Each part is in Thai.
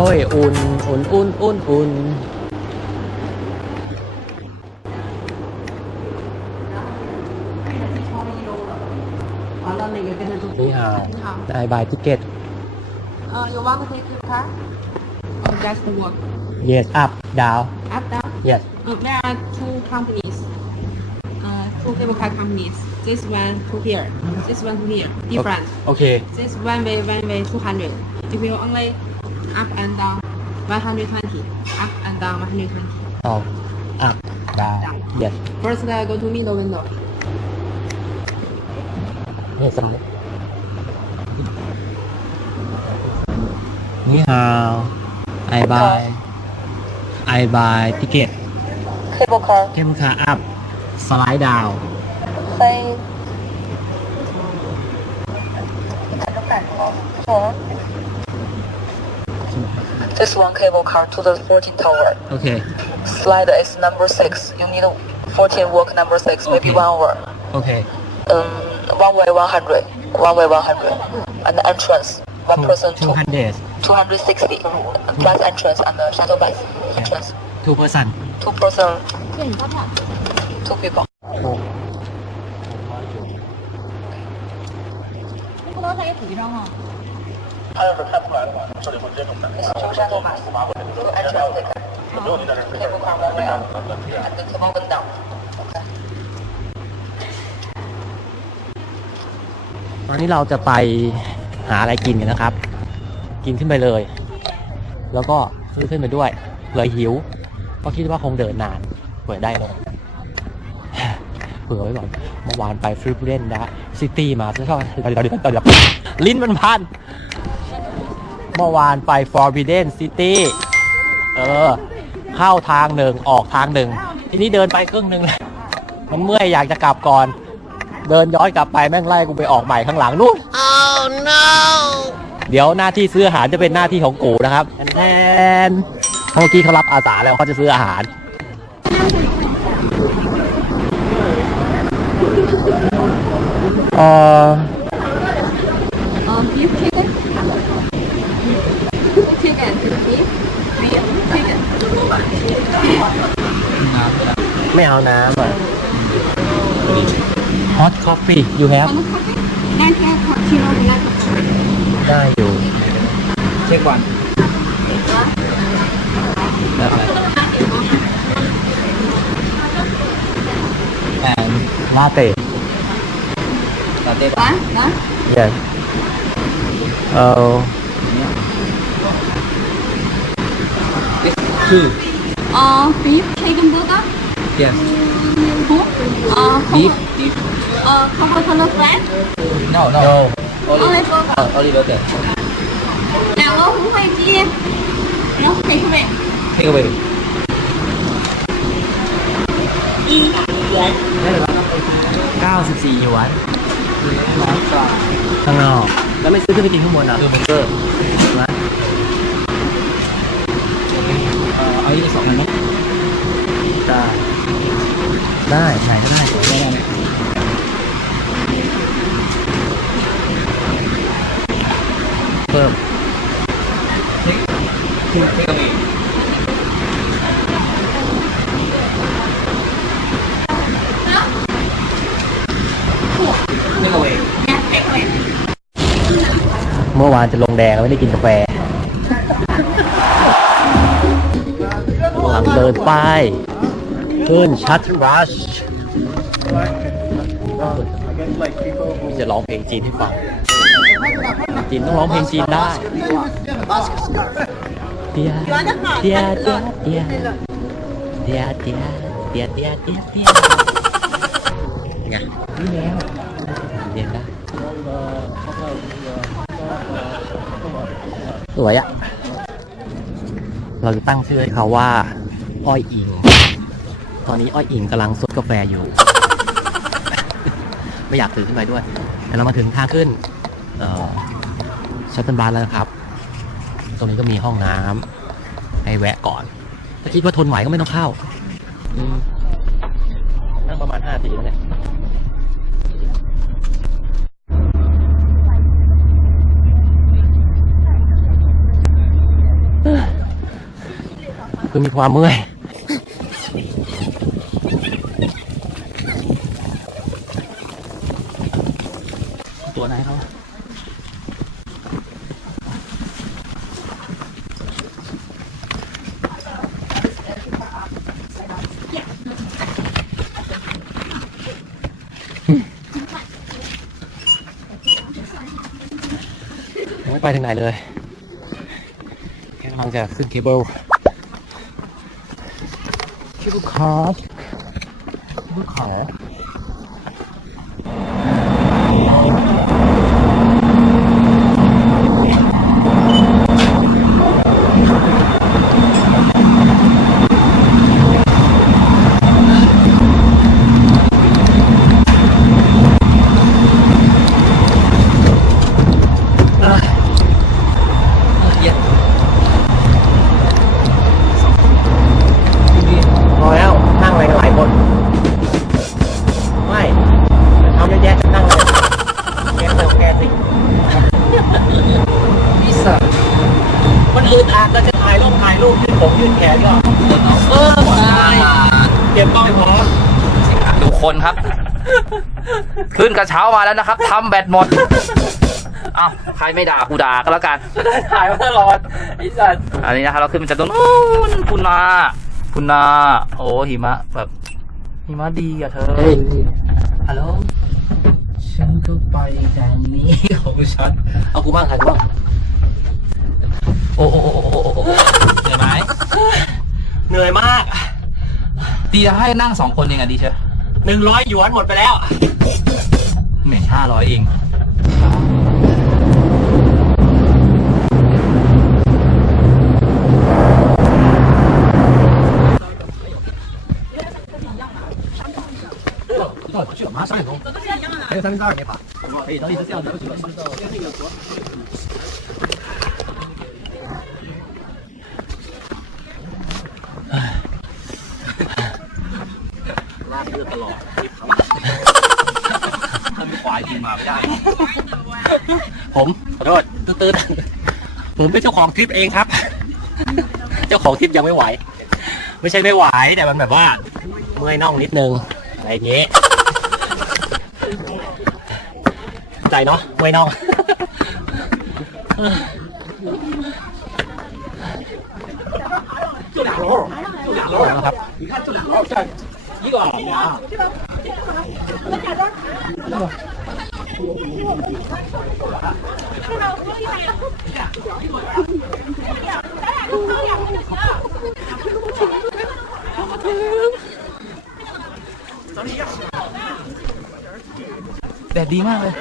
Oy, un, un, un, un, un. Ni hao. I buy ticket. Uh, you want to take your car? Or just walk? Yes, up, down. Up, down? Yes. Uh, there are two companies. Uh, two cable car companies. This one to here. This one to here. Different. Okay. This one way, one way, 200. It will only up and down 120 up and down 120 Oh, up, down. Yes. First, I go to middle window. Yes, sir. Ni hao. I buy. I buy ticket. Cable car. Cable car up. Slide down. Slide. สอง This one cable car to the 14 tower. Okay. Slide is number six. You need 14 walk number six, maybe okay. one hour. Okay. Um, one way 100, one way 100, and the entrance one person 200 260 plus entrance and the shuttle bus yeah. two person two person two people oh. ตอนนี้เราจะไปหาอะไรกินกันนะครับ กินขึ้นไปเลย แล้วก็ซื้อขึ้นไปด้วย เลยหิว ก็คิดว่าคงเดินนานเผื่อได้ลงเผื่อไว้ก่อนเมื่อวานไปฟรีเล่นนะซิตี้มาซะเท่าลิ้นมันพัน เมื่อวานไป Forbidden City เออ เข้าทางหนึ่งออกทางหนึ่ง ทีนี้เดินไปครึ่งหนึ่งมันเมื่อยอยากจะกลับก่อน เดินย้อนกลับไปแม่งไล่กูไปออกใหม่ข้างหลังนู่น oh no เดี๋ยวหน้าที่ซื้ออาหารจะเป็นหน้าที่ของกูนะครับแทนเมื่อกี้เขารับอาสาแล้วเขาจะซื้ออาหารเอ่อ Um, beef ไม่เอาน้ำอะ hot coffee ยู่แล้วได้แค่ของที่เราได้ได้อยู่เช็คก่อนได้ไหม and ลาเต้ปะนะ yes oh two. Uh, beef, chicken burger. Yes. Pork. Uh, beef. beef. Uh, Coca-Cola flat. No, no. no. Olive. Olive burger. Uh, olive burger. Nào có hú hay chi em? Nó take away. Take away. Y. Yes. 94หยวนข้างนอกแล้วไม่ซื้อขึ้นไปกินข้างบนอ่ะคือมันเกอร์ สองอันไหมได้ได้ไหนก็ได้ได้ได้เพิ่มเทคเทคเทคเว Yeah, take away. เมื่อวานจะลงแดงแล้วไม่ได้กินกาแฟ หลังเดินไปขึ้นชัดรัชจะร้องเพลงจีนให้ฟังจีนต้องร้องเพลงจีนได้เดียเดียเดียเดียเดียเดียเดียเดียเดียเดียไงนี่แล้วเรียนได้สวยอะเราจะตั้งชื่อให้เขาว่า อ้อยอิง ตอนนี้อ้อยอิงกำลังซดกาแฟอยู่ ไม่อยากถือขึ้นไปด้วยแต่เรามาถึงทางขึ้นเออชัตเติลบาร์แล้วนะครับ ตรงนี้ก็มีห้องน้ำให้แวะก่อน ถ้าคิดว่าทนไหวก็ไม่ต้องเข้าอนั่งประมาณห้าทีแล้วเนี่ยคือมีความเมื่อย ตัวไหนเขายัง ไม่ไปถึงไหนเลยกำลังจะขึ้นเคเบิลเคเบิลคาร์เคเบิลคาร์ รูปถ่ายรูปยืดผมยืดแขนก็เออตายเก็บกล้องให้พร้อมดูคนครับ ขึ้นกระเช้ามาแล้วนะครับทำแบตหมดเอ้าใครไม่ด่ากูด่าก็แล้วกันได้ถ่ายมาตลอดไอ้สัสอันนี้นะครับเราขึ้นมาจากตรงนู้นพุนาพุนาโอ้หิมะแบบหิมะดีอะเธอเฮ้ยฮัลโหลฉันก็ไปทางนี้ของฉันเอากูบ้างถ่ายกูบ้าง โอ้โอ้โอ้โอ้โอ้โอ้เหนื่อยไหม เหนื่อยมาก ดีจะให้นั่งสองคนเองอะดีเชียว หนึ่งร้อยหยวนหมดไปแล้ว เหม่ห้าร้อยเอง 还有三十二没吧？可以，都一直这样子。 ายทีมมาไม่ได้ ผมขอโทษตื้นๆผมเป็นเจ้าของคลิปเองครับ เจ้าของคลิปยังไม่ไหว ไม่ใช่ไม่ไหวแต่มันแบบว่า เมื่อยน่องนิดนึงอะไรเงี้ยใจเนาะเมื่อยน่องจุดหลังจุดหลังครับจุดหลังใช่ยี่ก่อน แดดดีมากเลย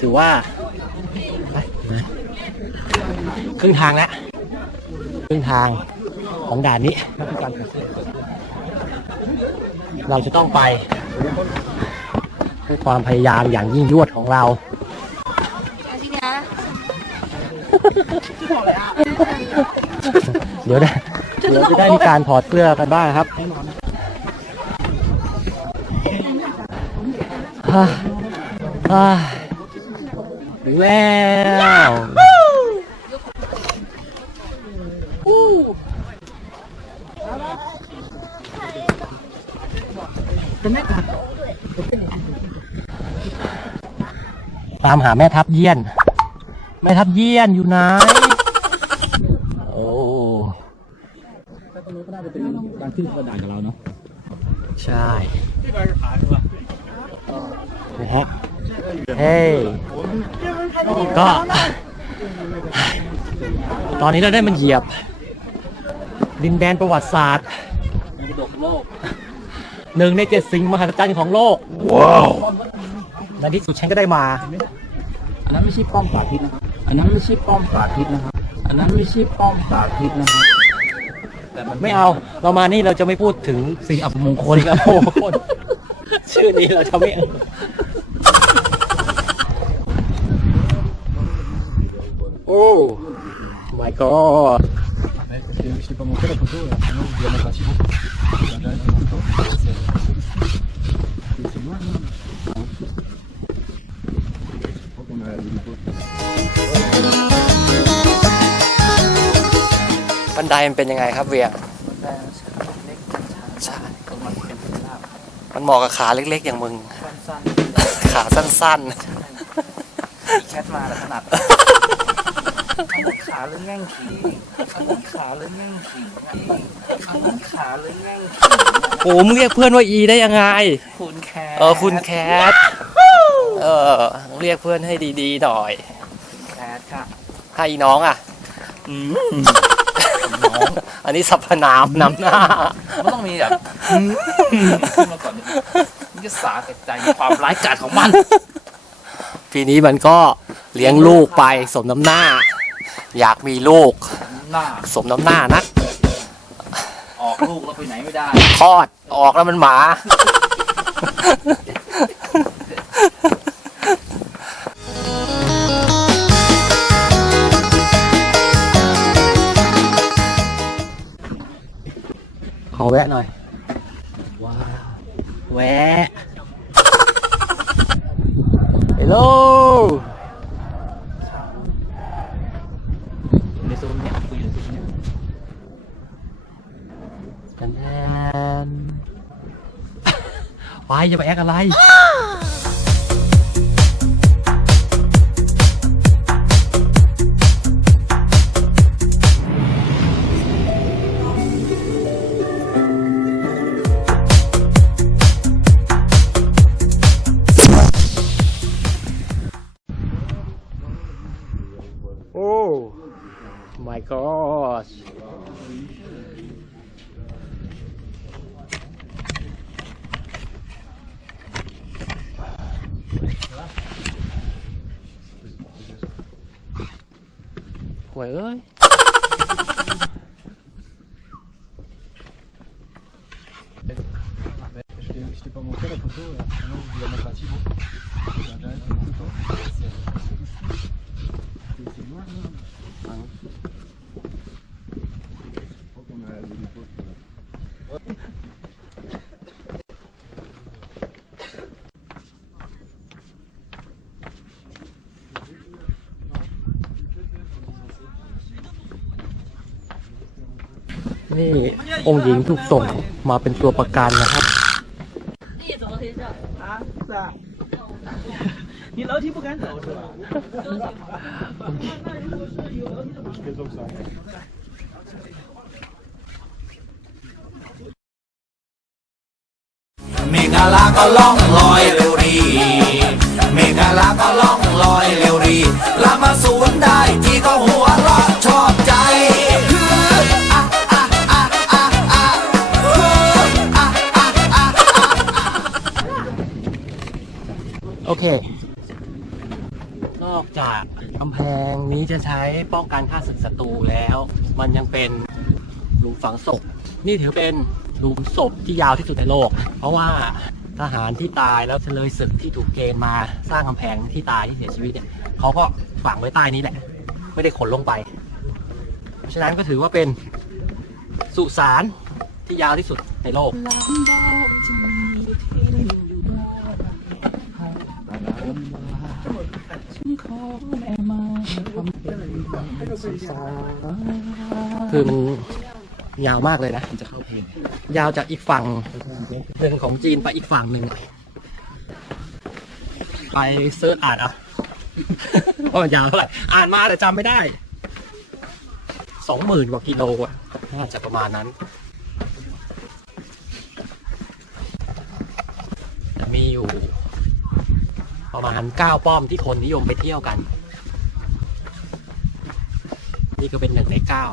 ถือว่าครึ่งทางแล้วครึ่งทาง ของด่านนี้เราจะต้องไปด้วยความพยายามอย่างยิ่งยวดของเราเดี๋ยวได้เดี๋ยวจะได้มีการถอดเสื้อกันบ้างครับฮ่าฮ่าถึงแล้ว ตามหาแม่ทัพเยี่ยน แม่ทัพเยี่ยนอยู่ไหนโอ้การขึ้นกระดานกับเราเนาะใช่นะฮะเฮ้ยก็ตอนนี้เราได้มันเหยียบ ดินแดนประวัติศาสตร์หนึ่งในเจ็ดสิ่งมหัศจรรย์ของโลก ว้าว ในที่สุดฉันก็ได้มา อันนั้นไม่ใช่ป้อมสาธิตนะครับอันนั้นไม่ใช่ป้อมสาธิตนะครับ อันนั้นไม่ใช่ป้อมสาธิตนะครับแต่มันไม่เอาเรามานี่เราจะไม่พูดถึงสิ่งอัปมงคลครับโอ้โหชื่อนี้เราจะไม่เอาโอ้ my god นไดมันเป็นยังไงครับเวียงแต่เล็กช้าใช่ตรงมันเป็นลาบมันเหมาะกับขาเล็กๆอย่างมึงสั้นขาสั้นๆมีแคทมาแล้วขนาดขาหรือแง่งขี่ขาหรือแง่งขี่ขาหรือแง่งขี่ๆโอ้มึงเรียกเพื่อนว่าอีได้ยังไง คุณแคท เออ คุณแคท เออ เรียกเพื่อนให้ดีๆหน่อย แคทค่ะให้อีน้องอะ อืมน้ องอันนี้สรรพนามนำหน้า มันต้องมีแบบขึ้นมาก่อนดิมันจะสาแก่ใจในความร้ายกาจของมัน ปีนี้มันก็เลี้ยงลูกไปสมน้ำหน้า อยากมีลูก หน้า สมน้ำหน้านัก ออกลูกแล้วไปไหนไม่ได้ คลอดออกแล้วมันหมา ขอแวะหน่อยว้าว my gosh หวยเอ้ย นี่องค์หญิงถูกส่งมาเป็นตัวประกันนะครับ 你楼梯不敢走是吧？ เมฆาลาก็ล่องลอยเร็วดีเมฆาลาก็ล่อง ่อง โอเค นอกจากกำแพงนี้จะใช้ป้องกันฆ่าศึกศัตรูแล้ว มันยังเป็นหลุมฝังศพ นี่ถือเป็นหลุมศพที่ยาวที่สุดในโลก เพราะว่าทหารที่ตายแล้วเฉลยศึกที่ถูกเกณฑ์มาสร้างกำแพงที่ตายที่เสียชีวิตเนี่ยเขาก็ฝังไว้ใต้นี้แหละ ไม่ได้ขนลงไป เพราะฉะนั้นก็ถือว่าเป็นสุสานที่ยาวที่สุดในโลก คือมันยาวมากเลยนะจะเข้าเพลงยาวจากอีกฝั่งหนึ่งของจีนไปอีกฝั่งหนึ่งไปเซิร์ชอ่านเอาว่ามันยาวเท่าไหร่อ่านมาแต่จำไม่ได้สองหมื่นกว่ากิโลอะน่าจะประมาณนั้นแต่มีอยู่ ประมาณเก้าป้อมที่คนนิยมไปเที่ยวกัน นี่ก็เป็นหนึ่งในเก้า